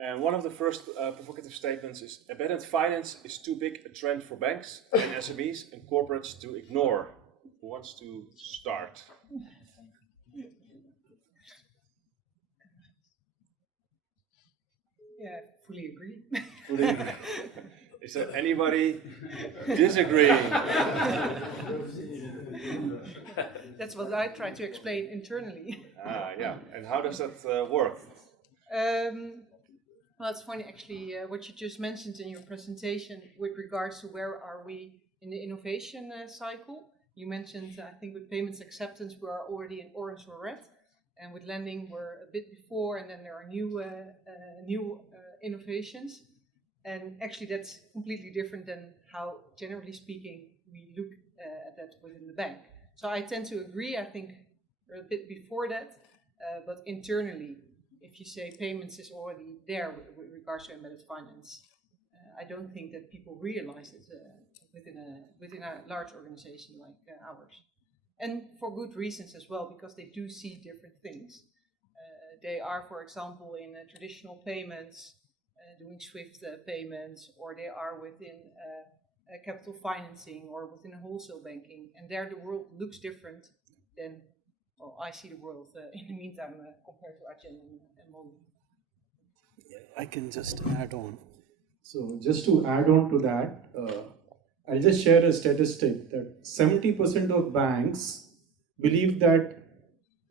And one of the first provocative statements is, embedded finance is too big a trend for banks and SMEs and corporates to ignore. Who wants to start? Yeah, fully agree. Fully agree. Is there anybody disagreeing? That's what I try to explain internally. Yeah. And how does that work? Well, it's funny actually what you just mentioned in your presentation with regards to where are we in the innovation cycle. You mentioned, I think with payments acceptance we are already in orange or red, and with lending we're a bit before, and then there are new innovations. And actually that's completely different than how, generally speaking, we look at that within the bank. So I tend to agree, I think we're a bit before that, but internally, if you say payments is already there with regards to embedded finance, I don't think that people realize it within a large organization like ours. And for good reasons as well, because they do see different things. They are, for example, in traditional payments, doing SWIFT payments, or they are within capital financing or within wholesale banking, and there the world looks different than, well, I see the world in the meantime compared to Adyen and Mollie. I can just add on. So just to add on to that, I'll just share a statistic that 70% of banks believe that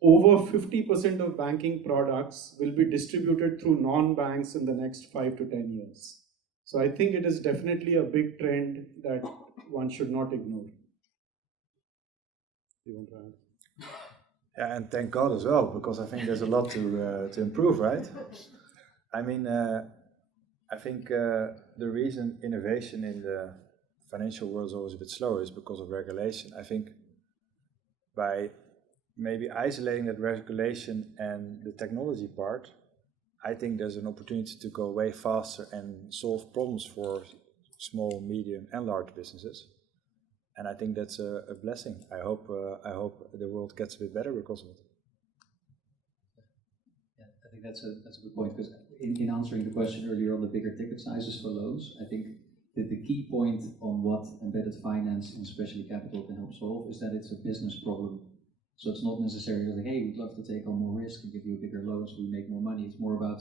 over 50% of banking products will be distributed through non-banks in the next 5 to 10 years. So I think it is definitely a big trend that one should not ignore. You want to add? Yeah, and thank God as well, because I think there's a lot to improve, right? I mean, I think the reason innovation in the financial world is always a bit slower is because of regulation. I think by maybe isolating that regulation and the technology part, I think there's an opportunity to go way faster and solve problems for small, medium and large businesses. And I think that's a blessing. I hope the world gets a bit better because of it. Yeah, I think that's a good point, because in answering the question earlier on the bigger ticket sizes for loans, I think that the key point on what embedded finance and especially capital can help solve is that it's a business problem. So it's not necessarily like, hey, we'd love to take on more risk and give you a bigger loan so we make more money. It's more about,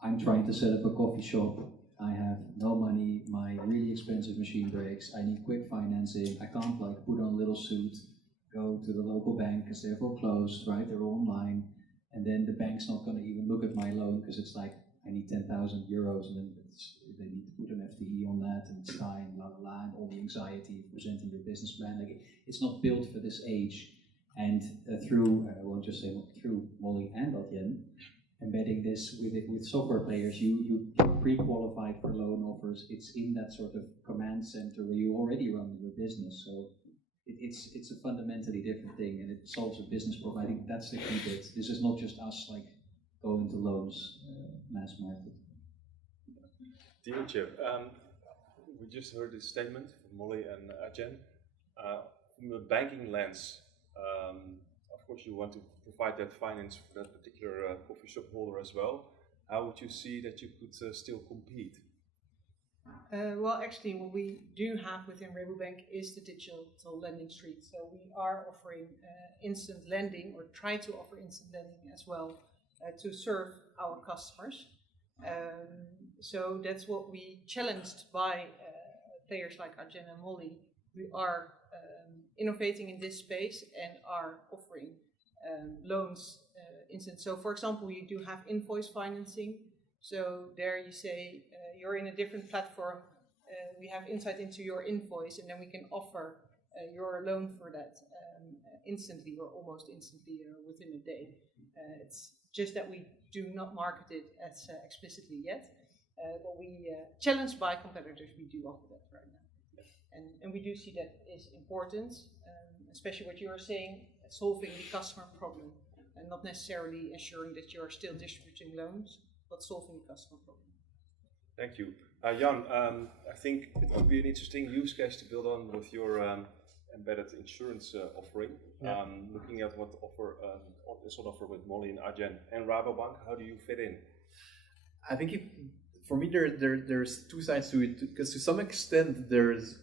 I'm trying to set up a coffee shop, I have no money, my really expensive machine breaks, I need quick financing, I can't like put on a little suit, go to the local bank because they're closed, right, they're online, and then the bank's not going to even look at my loan because it's like, I need 10,000 euros, and then they need to put an FTE on that, and it's time, blah, blah, blah, and all the anxiety of presenting your business plan. Like, it's not built for this age. And through, I won't just say through Mollie and Adyen, embedding this with software players, you pre-qualified for loan offers. It's in that sort of command center where you already run your business. So it's a fundamentally different thing, and it solves a business problem. I think that's the key bit. This is not just us like going to loans, mass market. Dieuwertje, we just heard this statement from Mollie and Adyen. From the banking lens, of course you want to provide that finance for that particular coffee shop holder as well. How would you see that you could still compete? Well, actually what we do have within Rabobank is the digital lending street. So we are offering instant lending, or try to offer instant lending as well, to serve our customers. So that's what we challenged by players like Adyen and Mollie. We are innovating in this space and are offering loans instant. So for example, we do have invoice financing. So there you say you're in a different platform, we have insight into your invoice, and then we can offer your loan for that instantly, or almost instantly, within a day. It's just that we do not market it as explicitly yet, but we challenged by competitors, we do offer that right now. And we do see that is important, especially what you are saying, solving the customer problem, and not necessarily ensuring that you're still distributing loans, but solving the customer problem. Thank you. Jan, I think it would be an interesting use case to build on with your embedded insurance offering. Yeah. Looking at what is on offer with Mollie and Adyen and Rabobank, how do you fit in? I think for me there's two sides to it, because to some extent there's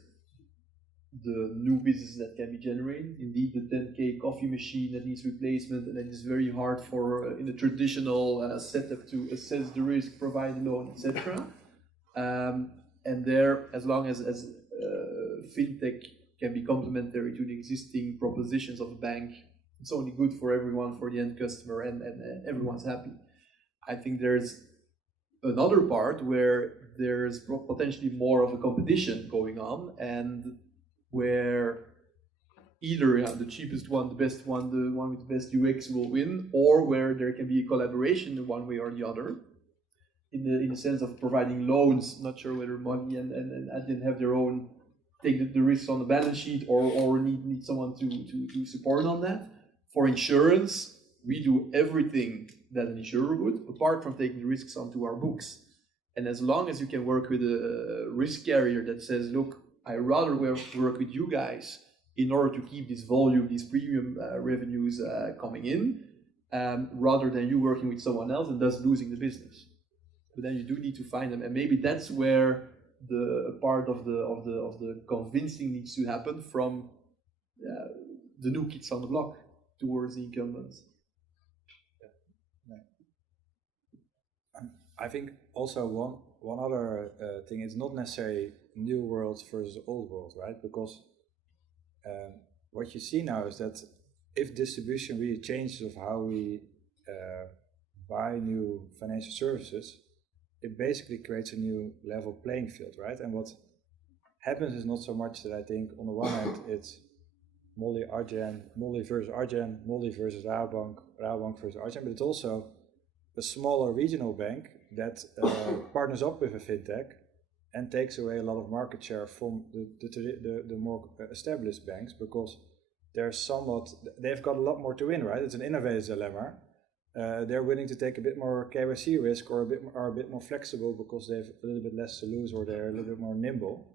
the new business that can be generated. Indeed, the 10K coffee machine that needs replacement, and then it's very hard for in the traditional setup to assess the risk, provide a loan, etc. And there, as long as fintech can be complementary to the existing propositions of a bank, it's only good for everyone, for the end customer, and everyone's happy. I think there's another part where there's potentially more of a competition going on, and where either the cheapest one, the best one, the one with the best UX will win, or where there can be a collaboration in one way or the other, in the sense of providing loans. Not sure whether Mollie and Adyen have their own, take the risks on the balance sheet, or need someone to support on that. For insurance, we do everything that an insurer would, apart from taking the risks onto our books. And as long as you can work with a risk carrier that says, look, I rather work with you guys in order to keep this volume, these premium revenues coming in, rather than you working with someone else and thus losing the business. But then you do need to find them, and maybe that's where the part of the convincing needs to happen from the new kids on the block towards the incumbents. I think also one other thing is not necessarily new worlds versus old worlds, right? Because what you see now is that if distribution really changes of how we buy new financial services, it basically creates a new level playing field, right? And what happens is not so much that I think on the one hand it's Mollie versus Adyen, Mollie versus Rabobank, Rabobank versus Adyen, but it's also a smaller regional bank that partners up with a fintech and takes away a lot of market share from the more established banks, because they've got a lot more to win, right? It's an innovator's dilemma. They're willing to take a bit more KYC risk, or are a bit more flexible because they have a little bit less to lose, or they're a little bit more nimble.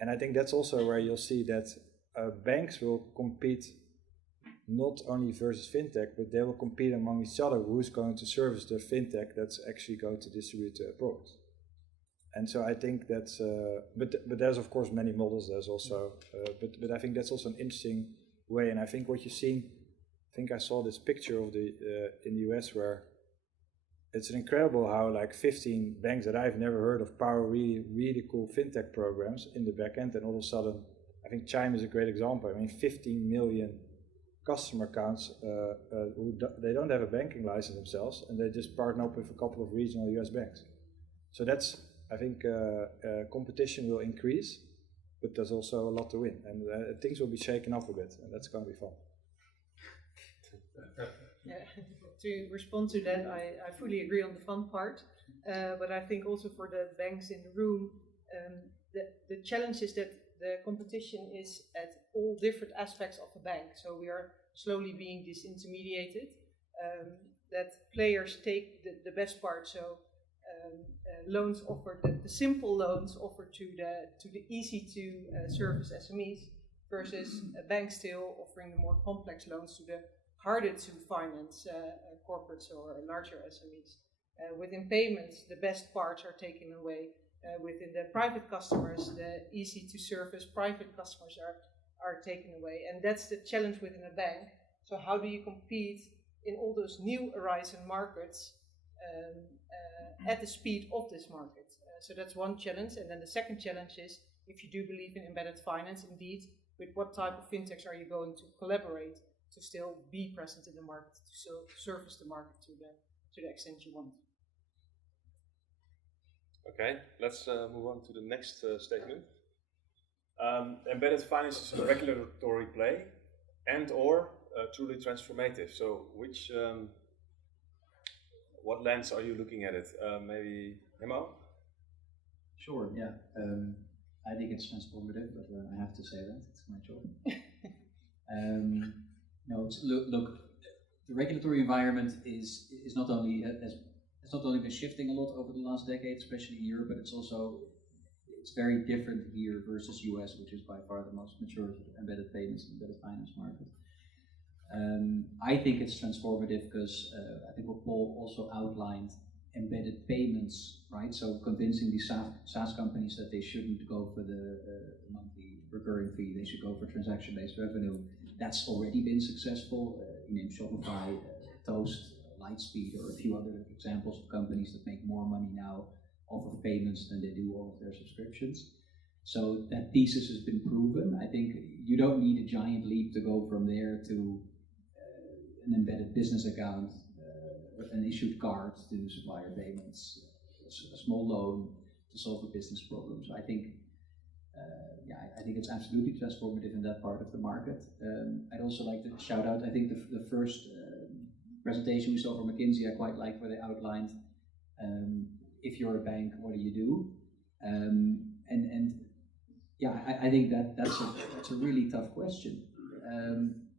And I think that's also where you'll see that banks will compete not only versus fintech, but they will compete among each other. Who's going to service the fintech that's actually going to distribute products? And so I think that's, but there's of course many models. There's also, but I think that's also an interesting way. And I think what you've seen, I think I saw this picture of in the US where it's incredible how like 15 banks that I've never heard of power really cool fintech programs in the back end, and all of a sudden, I think Chime is a great example. I mean, 15 million customer accounts they don't have a banking license themselves, and they just partner up with a couple of regional US banks. So that's, I think competition will increase, but there's also a lot to win, and things will be shaken up a bit, and that's going to be fun. Yeah. To respond to that, I fully agree on the fun part, but I think also for the banks in the room, the challenge is that the competition is at all different aspects of the bank. So we are slowly being disintermediated, that players take the best part. So loans offered, the simple loans offered to the easy to service SMEs, versus banks still offering the more complex loans to the harder to finance corporates or larger SMEs. Within payments, the best parts are taken away. Within the private customers, the easy to service private customers are taken away. And that's the challenge within a bank. So how do you compete in all those new arising markets at the speed of this market? So that's one challenge. And then the second challenge is, if you do believe in embedded finance, indeed, with what type of fintechs are you going to collaborate to still be present in the market, to still service the market to the extent you want? Okay, let's move on to the next statement. Embedded finance is a regulatory play and/or truly transformative. So, what lens are you looking at it? Maybe Hemmo? Sure. Yeah. I think it's transformative, but I have to say that it's my choice. No, look. The regulatory environment is not only it's not only been shifting a lot over the last decade, especially in Europe, but it's very different here versus US, which is by far the most mature embedded payments and embedded finance market. I think it's transformative because I think what Paul also outlined, embedded payments, right? So convincing these SaaS companies that they shouldn't go for the monthly recurring fee, they should go for transaction-based revenue. That's already been successful. You name Shopify, Toast, Lightspeed, or a few other examples of companies that make more money now off of payments than they do off of their subscriptions. So that thesis has been proven. I think you don't need a giant leap to go from there to an embedded business account, an issued card to do supplier payments, a small loan to solve a business problem. So I think, I think it's absolutely transformative in that part of the market. I'd also like to shout out, I think the first presentation we saw from McKinsey, I quite like where they outlined, if you're a bank, what do you do? I think that's a really tough question.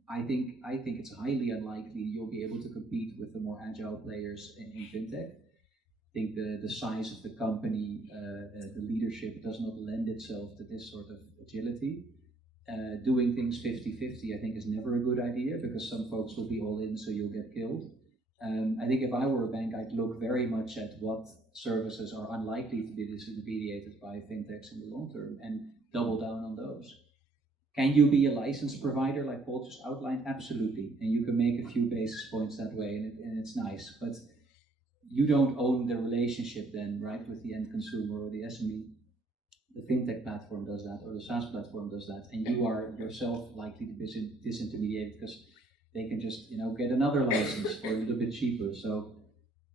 I think it's highly unlikely you'll be able to compete with the more agile players in fintech. I think the size of the company, the leadership does not lend itself to this sort of agility. Doing things 50-50 I think is never a good idea because some folks will be all in so you'll get killed. I think if I were a bank, I'd look very much at what services are unlikely to be disintermediated by fintechs in the long term and double down on those. Can you be a licensed provider like Paul just outlined? Absolutely. And you can make a few basis points that way and it's nice. But you don't own the relationship then, right, with the end consumer or the SME. The fintech platform does that or the SaaS platform does that. And you are yourself likely to be disintermediated because they can just, get another license for a little bit cheaper. So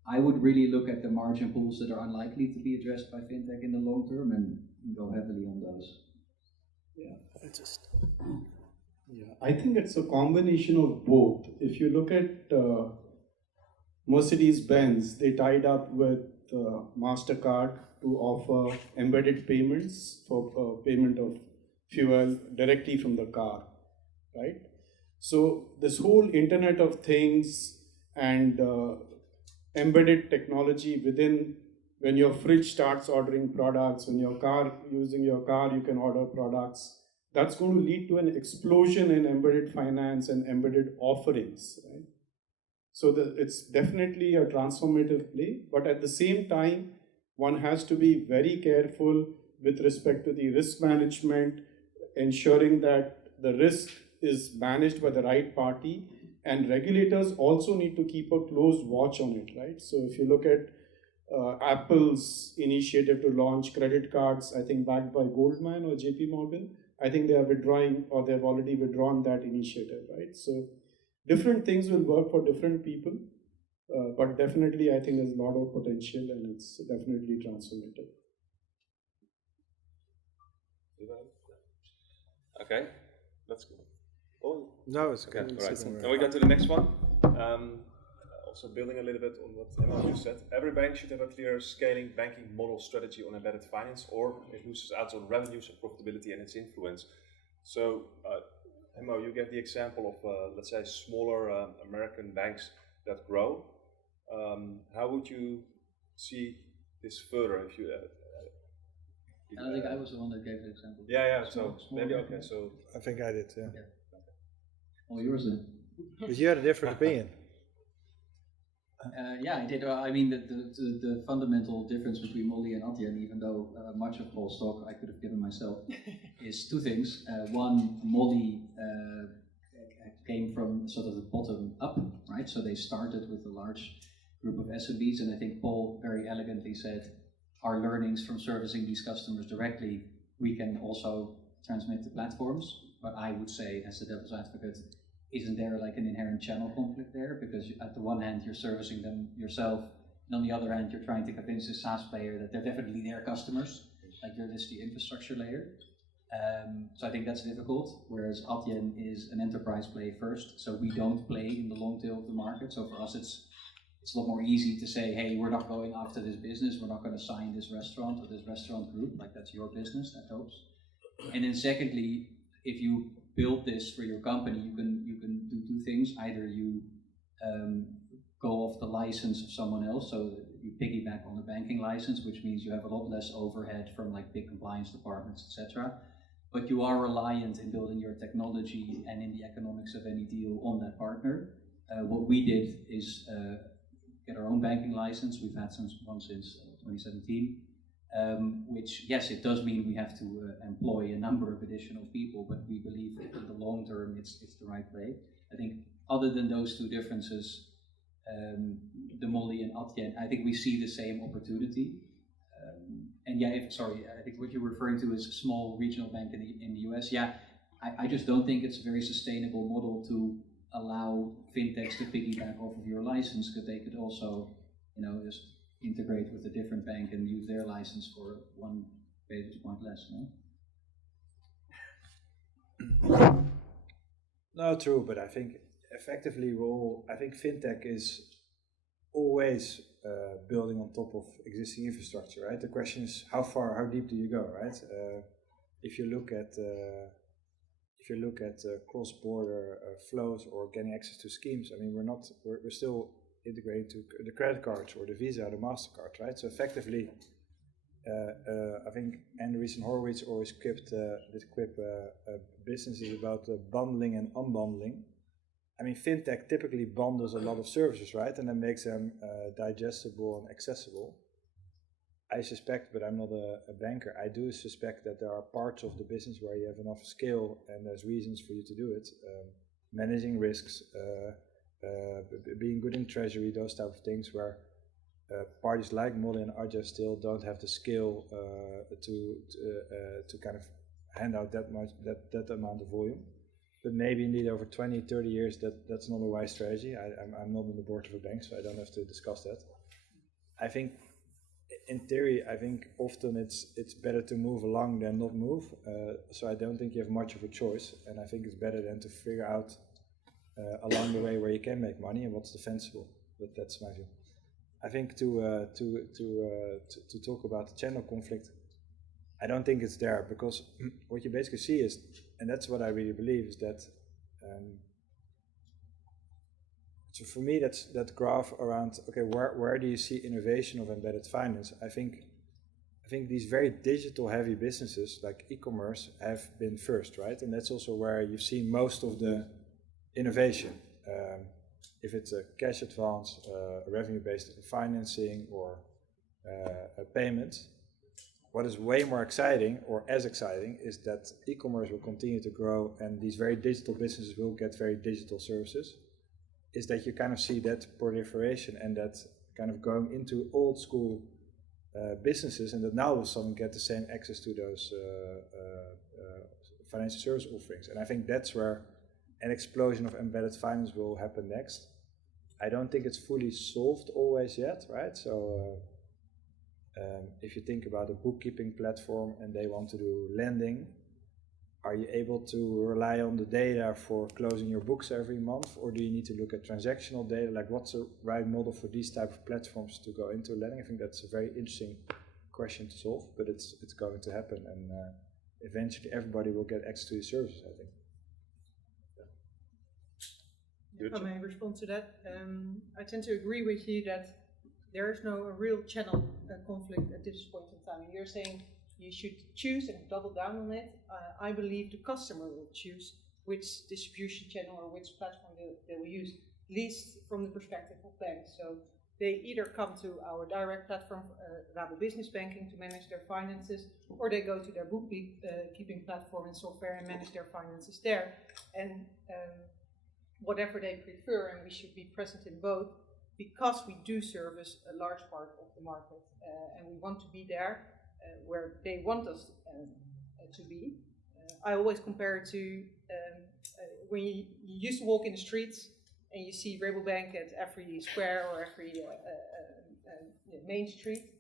I would really look at the margin pools that are unlikely to be addressed by fintech in the long term and go heavily on those. I think it's a combination of both. If you look at Mercedes-Benz, they tied up with MasterCard to offer embedded payments for payment of fuel directly from the car, right? So this whole Internet of Things and embedded technology within, when your fridge starts ordering products, when using your car, you can order products. That's going to lead to an explosion in embedded finance and embedded offerings, right? So it's definitely a transformative play, but at the same time, one has to be very careful with respect to the risk management, ensuring that the risk is managed by the right party, and regulators also need to keep a close watch on it, right? So if you look at Apple's initiative to launch credit cards, I think backed by Goldman or JP Morgan, I think they are withdrawing or they've already withdrawn that initiative, right? So different things will work for different people, but definitely I think there's a lot of potential and it's definitely transformative. Okay, let's go. Oh, No, it's okay. Right. Then we go to the next one. Also building a little bit on what Hemmo just said. Every bank should have a clear scaling banking model strategy on embedded finance, or it loses out on revenues and profitability and its influence. So, Hemmo, you gave the example of, let's say, smaller American banks that grow. How would you see this further if you... I think I was the one that gave the example. Yeah, so maybe, okay, so... I think I did, yeah. Oh, yours then. But you had a different opinion. Yeah, I did. I mean, the fundamental difference between Mollie and Adyen, even though much of Paul's talk I could have given myself, is two things. One, Mollie came from sort of the bottom up, right? So they started with a large group of SMBs, and I think Paul very elegantly said, our learnings from servicing these customers directly, we can also transmit to platforms. But I would say, as the devil's advocate, isn't there like an inherent channel conflict there? Because at the one hand, you're servicing them yourself, and on the other hand, you're trying to convince a SaaS player that they're definitely their customers, like you're just the infrastructure layer. So I think that's difficult, whereas Adyen is an enterprise play first, so we don't play in the long tail of the market. So for us, it's a lot more easy to say, hey, we're not going after this business, we're not going to sign this restaurant or this restaurant group, like that's your business, that helps. And then secondly, if you build this for your company, you can do two things. Either you go off the license of someone else, so you piggyback on the banking license, which means you have a lot less overhead from like big compliance departments, etc. But you are reliant in building your technology and in the economics of any deal on that partner. What we did is get our own banking license. We've had one since 2017, which, yes, it does mean we have to employ a number of additional people, but we believe that in the long term it's the right way. I think other than those two differences, the Mollie and Adyen, I think we see the same opportunity. And yeah, I think what you're referring to is a small regional bank in the US. Yeah, I just don't think it's a very sustainable model to allow fintechs to piggyback off of your license, because they could also, just integrate with a different bank and use their license for 1 basis point less. No? No, true, but I think effectively I think fintech is always building on top of existing infrastructure, right? The question is how deep do you go, right? If you look at cross-border flows or getting access to schemes, I mean, we're still integrating to the credit cards or the Visa or the MasterCard, right? So effectively, I think Andreessen Horowitz always quipped businesses about bundling and unbundling. I mean, fintech typically bundles a lot of services, right? And then makes them digestible and accessible. I suspect, but I'm not a banker, I do suspect that there are parts of the business where you have enough scale and there's reasons for you to do it. Managing risks, being good in treasury, those type of things where parties like Mollie and Adyen still don't have the scale to kind of hand out that amount of volume. But maybe indeed over 20, 30 years that's not a wise strategy. I'm not on the board of a bank, so I don't have to discuss that. I think in theory, I think often it's better to move along than not move. So I don't think you have much of a choice, and I think it's better than to figure out along the way where you can make money and what's defensible. But that's my view. I think to talk about the channel conflict, I don't think it's there, because what you basically see is, and that's what I really believe, is that. So for me, that's that graph around, okay, where do you see innovation of embedded finance? I think these very digital heavy businesses like e-commerce have been first, right? And that's also where you've seen most of the innovation. If it's a cash advance, revenue-based financing, or a payment, what is way more exciting, or as exciting, is that e-commerce will continue to grow and these very digital businesses will get very digital services. Is that you kind of see that proliferation and that kind of going into old school businesses, and that now all of a sudden get the same access to those financial service offerings. And I think that's where an explosion of embedded finance will happen next. I don't think it's fully solved always yet, right? So if you think about a bookkeeping platform and they want to do lending, are you able to rely on the data for closing your books every month, or do you need to look at transactional data? Like, what's the right model for these type of platforms to go into lending? I think that's a very interesting question to solve, but it's going to happen, and eventually everybody will get access to these services, I think. If I may respond to that, I tend to agree with you that there is no real channel conflict at this point in time. You're saying you should choose and double down on it. I believe the customer will choose which distribution channel or which platform they will use, at least from the perspective of banks. So they either come to our direct platform, Rabo Business Banking, to manage their finances, or they go to their bookkeeping platform and software and manage their finances there. And whatever they prefer, and we should be present in both, because we do service a large part of the market, and we want to be there where they want us to be. I always compare it to when you used to walk in the streets and you see Rabobank at every square or every main street,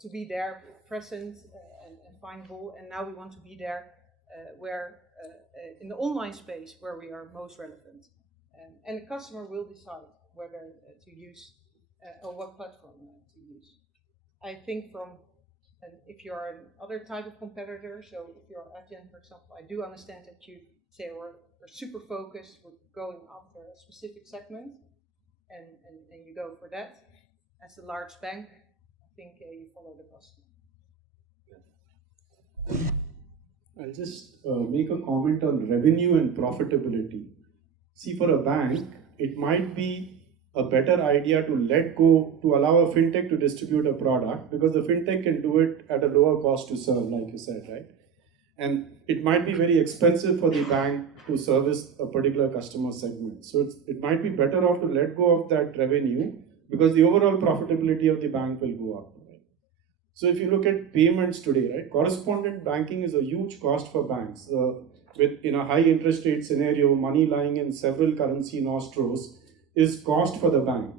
to be there present and findable, and now we want to be there where in the online space where we are most relevant. And the customer will decide whether to use or what platform to use. I think if you're another type of competitor, so if you're Adyen, for example, I do understand that you say we're super focused, we're going after a specific segment, and you go for that. As a large bank, I think you follow the customer. I'll just make a comment on revenue and profitability. See, for a bank, it might be a better idea to let go, to allow a fintech to distribute a product, because the fintech can do it at a lower cost to serve, like you said, right? And it might be very expensive for the bank to service a particular customer segment. So it might be better off to let go of that revenue, because the overall profitability of the bank will go up. Right? So if you look at payments today, right, correspondent banking is a huge cost for banks. In a high interest rate scenario, money lying in several currency nostros is cost for the bank.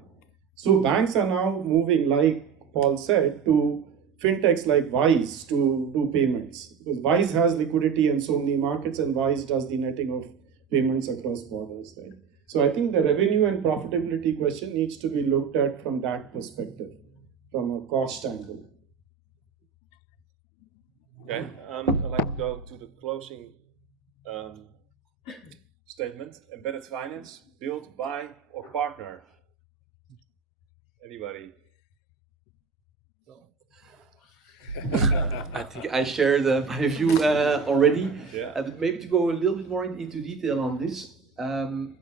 So banks are now moving, like Paul said, to fintechs like Wise to do payments. Because Wise has liquidity in so many markets, and Wise does the netting of payments across borders. Right? So I think the revenue and profitability question needs to be looked at from that perspective, from a cost angle. Okay, I'd like to go to the closing statement. Embedded finance, built by or partner? Anybody? I think I shared my view already. Yeah. But maybe to go a little bit more into detail on this. And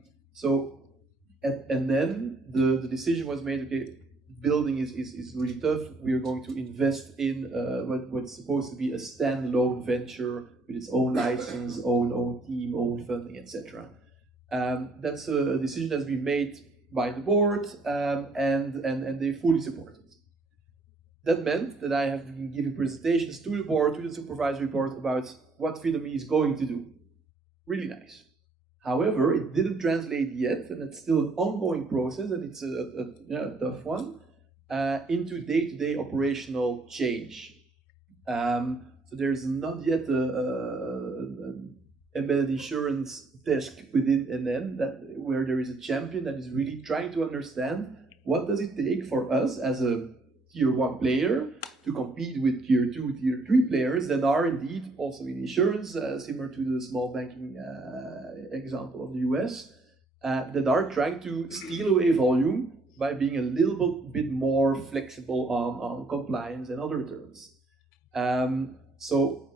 then the decision was made, okay, building is really tough. We are going to invest in what's supposed to be a standalone venture with its own license, own team, own funding, etc. That's a decision that's been made by the board, and they fully support it. That meant that I have been giving presentations to the board, to the supervisory board, about what Fidamy is going to do. Really nice. However, it didn't translate yet, and it's still an ongoing process, and it's a tough one, into day-to-day operational change. So there's not yet an embedded insurance desk within NN where there is a champion that is really trying to understand what does it take for us as a tier 1 player to compete with tier 2, tier 3 players that are indeed also in insurance, similar to the small banking example of the US, that are trying to steal away volume by being a little bit more flexible on compliance and other terms. So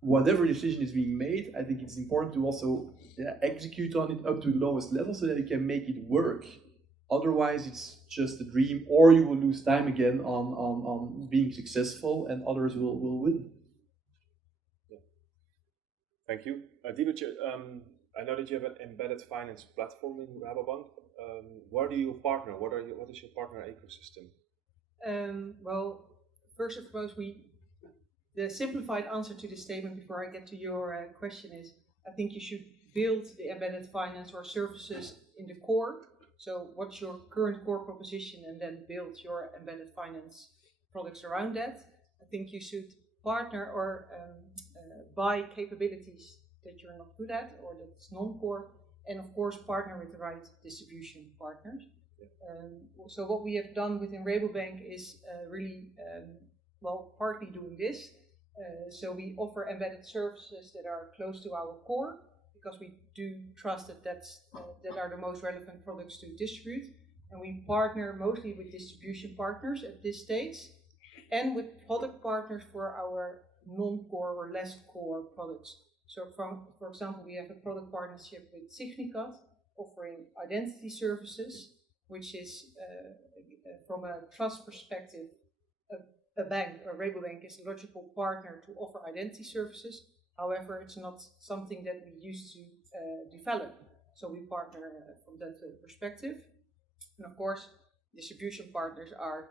whatever decision is being made, I think it's important to also execute on it up to the lowest level so that it can make it work. Otherwise, it's just a dream, or you will lose time again on being successful, and others will win. Yeah. Thank you. Dieuwertje, I know that you have an embedded finance platform in Rabobank. Where do you partner? What is your partner ecosystem? Well, first and foremost, the simplified answer to this statement before I get to your question is, I think you should build the embedded finance or services in the core. So what's your current core proposition, and then build your embedded finance products around that. I think you should partner or buy capabilities that you're not good at or that's non-core, and of course partner with the right distribution partners. So what we have done within Rabobank is really, partly doing this. So we offer embedded services that are close to our core, because we do trust that are the most relevant products to distribute. And we partner mostly with distribution partners at this stage, and with product partners for our non-core or less core products. So for example, we have a product partnership with Signicat, offering identity services, which is from a trust perspective, a bank, or Rabobank is a logical partner to offer identity services. However, it's not something that we used to develop. So we partner from that perspective. And of course, distribution partners are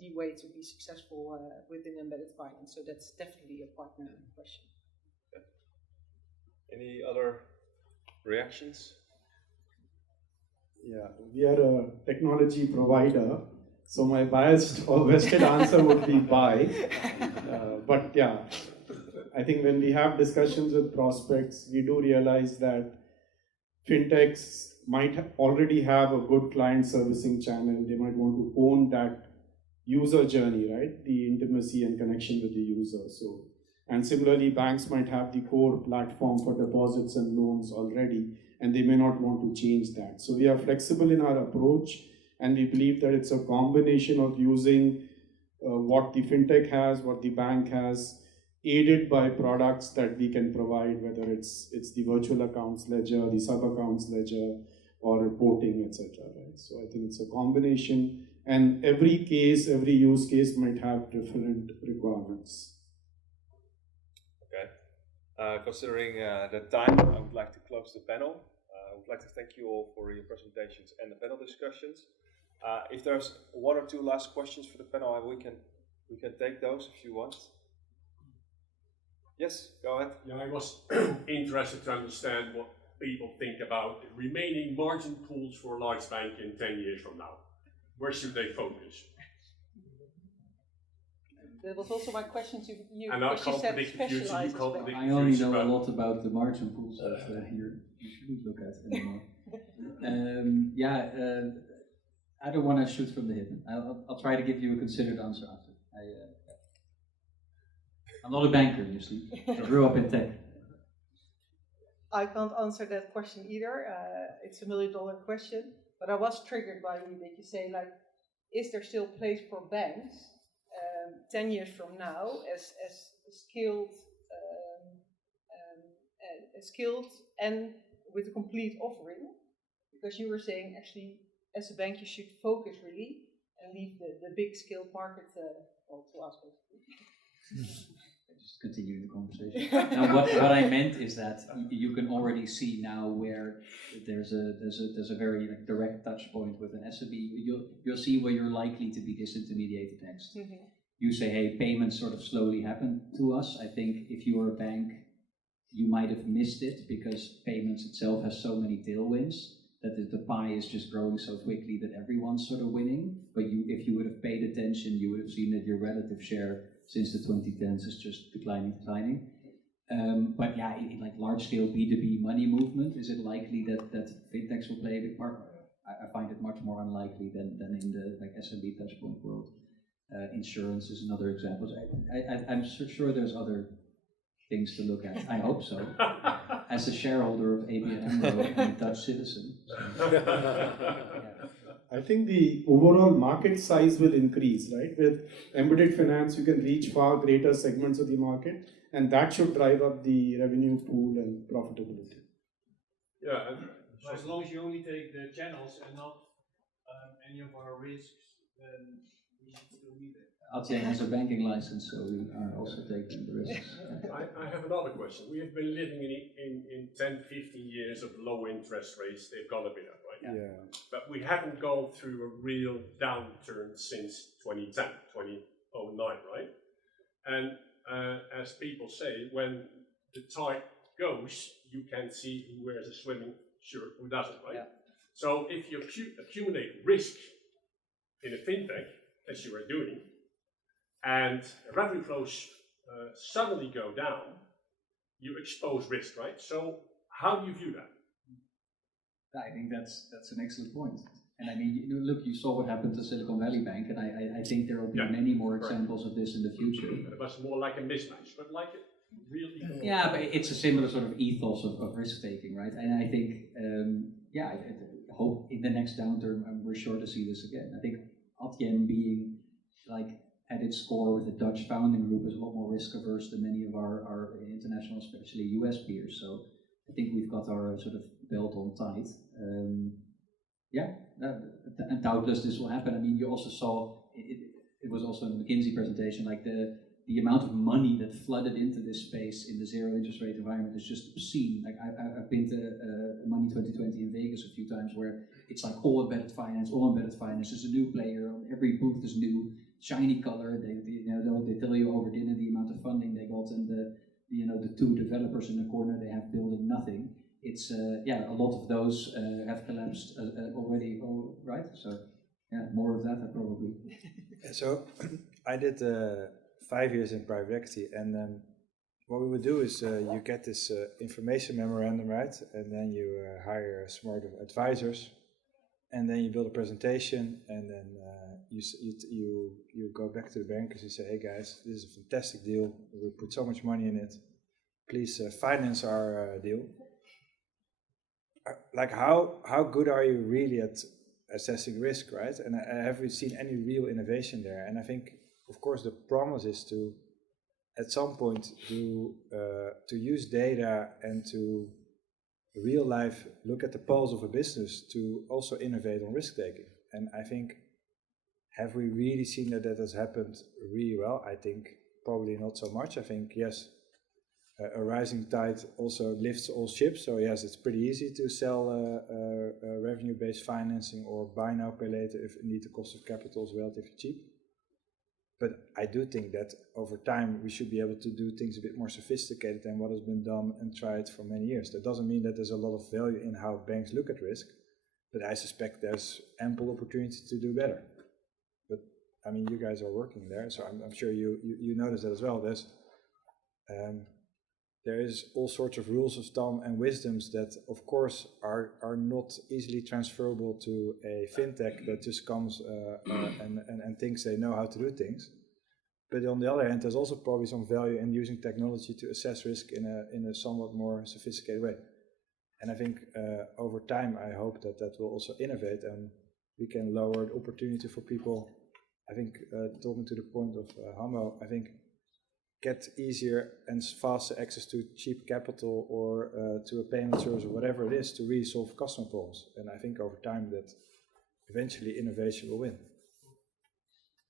the way to be successful within embedded finance. So that's definitely a partner question. Okay. Any other reactions? Yeah, we are a technology provider. So my biased or vested answer would be buy. But yeah, I think when we have discussions with prospects, we do realize that fintechs might already have a good client servicing channel. They might want to own that user journey, right? The intimacy and connection with the user. So, and similarly, banks might have the core platform for deposits and loans already, and they may not want to change that. So we are flexible in our approach, and we believe that it's a combination of using what the fintech has, what the bank has, aided by products that we can provide, whether it's the virtual accounts ledger, the sub-accounts ledger, or reporting, etc. Right? So I think it's a combination, and every case, every use case might have different requirements. Okay. Considering the time, I would like to close the panel. I would like to thank you all for your presentations and the panel discussions. If there's one or two last questions for the panel, we can take those if you want. Yes, go ahead. Yeah, I was interested to understand what people think about the remaining margin pools for a large bank in 10 years from now. Where should they focus? That was also my question to you. And I because you can't said predict the future, you specialized can't as well. predict I only know a lot about the margin pools that you shouldn't look at anymore. I don't want to shoot from the hip. I'll try to give you a considered answer after. I'm not a banker, you see. I grew up in tech. I can't answer that question either. It's $1 million question. But I was triggered by you that you say, like, is there still place for banks 10 years from now as skilled and with a complete offering? Because you were saying, actually, as a bank, you should focus really and leave the big skilled market to us, basically. Just continue the conversation. Now, what I meant is that you can already see now where there's a very direct touch point with an SME. You'll see where you're likely to be disintermediated next. Mm-hmm. You say, hey, payments sort of slowly happen to us. I think if you were a bank, you might have missed it because payments itself has so many tailwinds that the pie is just growing so quickly that everyone's sort of winning. But if you would have paid attention, you would have seen that your relative share since the 2010s is just declining. But yeah, in like large-scale B2B money movement, is it likely that fintechs will play a big part? I find it much more unlikely than in the like SMB touchpoint world. Insurance is another example. I'm sure there's other things to look at. I hope so. As a shareholder of ABN AMRO and a Dutch citizen. So, yeah. I think the overall market size will increase, right? With embedded finance, you can reach far greater segments of the market, and that should drive up the revenue pool and profitability. Yeah, as long as you only take the channels and not any of our risks, then we should still need it. Adyen has a banking license, so we are also taking the risks. I have another question. We have been living in 10, 15 years of low interest rates. They've gone a bit up, right? Yeah. But we haven't gone through a real downturn since 2010, 2009, right? And as people say, when the tide goes, you can see who wears a swimming shirt, who doesn't, right? Yeah. So if you accumulate risk in a fintech, as you are doing, and revenue flows suddenly go down, you expose risk, right? So how do you view that? I think that's an excellent point. And I mean, look, you saw what happened to Silicon Valley Bank, and I think there will be many more examples of this in the future. It was more like a mismatch, but like a real economic. Yeah, but it's a similar sort of ethos of risk taking, right? And I think, I hope in the next downturn we're sure to see this again. I think Adyen being like at its core with a Dutch founding group is a lot more risk averse than many of our international, especially US peers. So I think we've got our sort of belt on tight. And doubtless this will happen. I mean, you also saw, it was also in the McKinsey presentation, like the amount of money that flooded into this space in the zero interest rate environment is just obscene. Like I've been to Money 2020 in Vegas a few times where it's like all embedded finance is a new player. Every booth is new, shiny color. They tell you over dinner the amount of funding they got, and the two developers in the corner they have building nothing. It's a lot of those have collapsed already. Right, so yeah, more of that probably. So I did 5 years in private equity, and what we would do is you get this information memorandum, right, and then you hire smart advisors, and then you build a presentation, and then you go back to the bankers and say, hey guys, this is a fantastic deal. We put so much money in it. Please finance our deal. Like how good are you really at assessing risk, right? And have we seen any real innovation there? And I think, of course, the promise is to, at some point, to use data and to real life look at the pulse of a business to also innovate on risk taking. And I think, have we really seen that that has happened really well? I think probably not so much. I think, yes, a rising tide also lifts all ships. So yes, it's pretty easy to sell revenue-based financing or buy now, pay later if indeed the cost of capital is relatively cheap. But I do think that over time we should be able to do things a bit more sophisticated than what has been done and tried for many years. That doesn't mean that there's a lot of value in how banks look at risk, but I suspect there's ample opportunity to do better. But I mean, you guys are working there, so I'm sure you notice that as well. There is all sorts of rules of thumb and wisdoms that, of course, are not easily transferable to a fintech that just comes and thinks they know how to do things. But on the other hand, there's also probably some value in using technology to assess risk in a somewhat more sophisticated way. And I think over time, I hope that that will also innovate and we can lower the opportunity for people. I think talking to the point of Hemmo, I think get easier and faster access to cheap capital or to a payment service or whatever it is to really solve customer problems. And I think over time that eventually innovation will win.